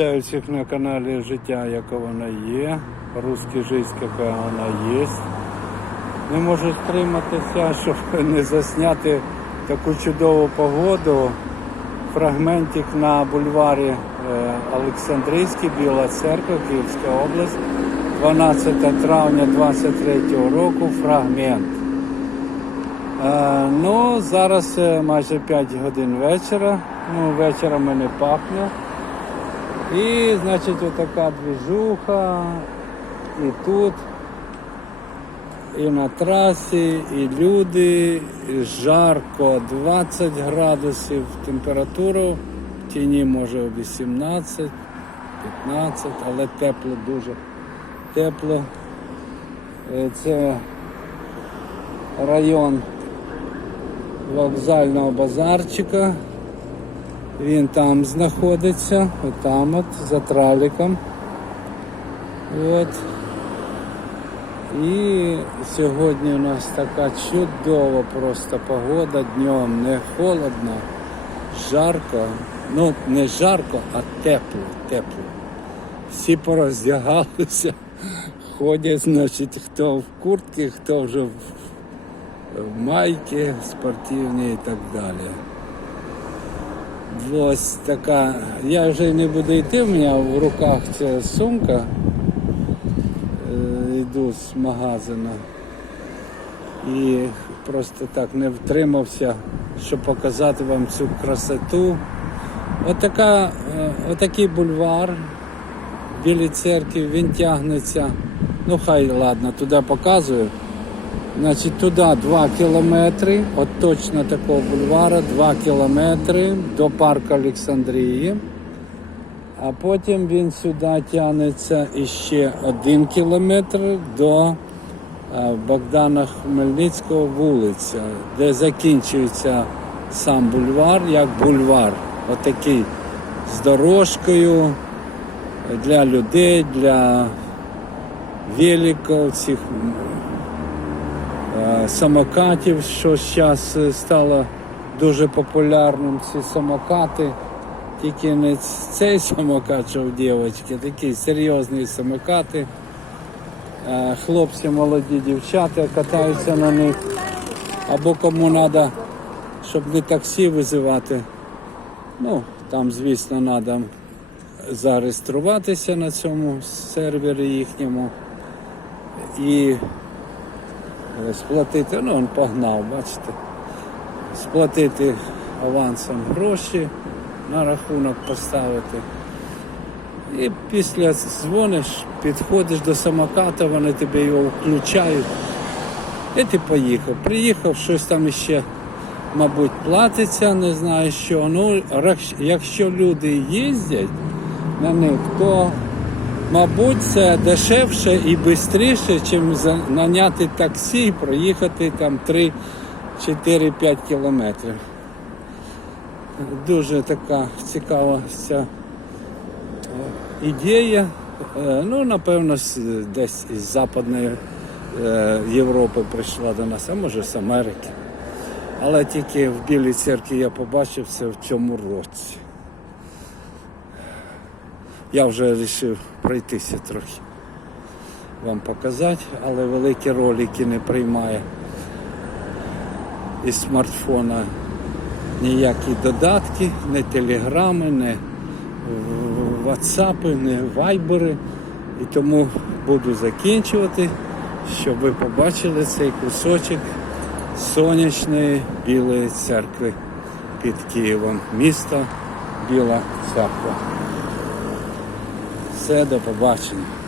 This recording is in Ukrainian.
Вітаю всіх на каналі Життя, яке воно є. Русська життя, яка вона є. Не можу стриматися, щоб не засняти таку чудову погоду. Фрагментик на бульварі е, Олександрійський, Біла Церква, Київська область, 12 травня 23 року. Фрагмент. Е, ну, зараз е, майже 5 годин вечора. Ну, вечором не пахне. І, значить, отака движуха, і тут, і на трасі, і люди, і жарко, 20 градусів температуру, в тіні може 18, 15, але тепло дуже тепло. Е, Це район вокзального базарчика. Він там знаходиться, отам от, за траліком. От. І сьогодні у нас така чудова просто погода днем, не холодно, жарко. Ну, не жарко, а тепло, тепло. Всі пороздягалися, ходять, значить, хто в куртці, хто вже в в майки спортивні і так далі. Ось така. Я вже не буду йти, у мене в руках ця сумка. Е, Йду з магазину. І просто так не втримався, щоб показати вам цю красоту. Отака, е, отакий бульвар в Білій церкві, він тягнеться. Ну хай ладно, туди показую. Значить, туди 2 кілометри, от точно такого бульвара, 2 кілометри до парку Олександрії. А потім він сюди тягнеться іще один кілометр до е, Богдана Хмельницького вулиця, де закінчується сам бульвар, як бульвар. Отакий з дорожкою для людей, для великів, е, самокатів, що зараз стало дуже популярним. Ці самокати. Тільки не цей самокат, що в дівчинки, такі серйозні самокати. Е, Хлопці, молоді дівчата катаються на них. Або кому треба, щоб не таксі визивати. Ну, там, звісно, треба зареєструватися на цьому сервері їхньому і е, сплатити, ну він погнав, бачите, сплатити авансом гроші, на рахунок поставити. І після дзвониш, підходиш до самоката, вони тебе його включають. І ти поїхав. Приїхав, щось там іще, мабуть, платиться, не знаю що. Ну, якщо люди їздять на них, то, мабуть, це дешевше і швидше, ніж наняти таксі і проїхати там 3-4-5 кілометрів. Дуже така цікава ця е, ідея. Е, Ну, напевно, десь із Западної е, Європи прийшла до нас, а може з Америки. Але тільки в Білій церкві я побачив це в цьому році. Я вже вирішив пройтися трохи вам показати, але великі ролики не приймає із смартфона ніякі додатки, не телеграми, не ватсапи, не вайбери. І тому буду закінчувати, щоб ви побачили цей кусочок сонячної білої церкви під Києвом. Місто Біла Церква. Все, до побачення.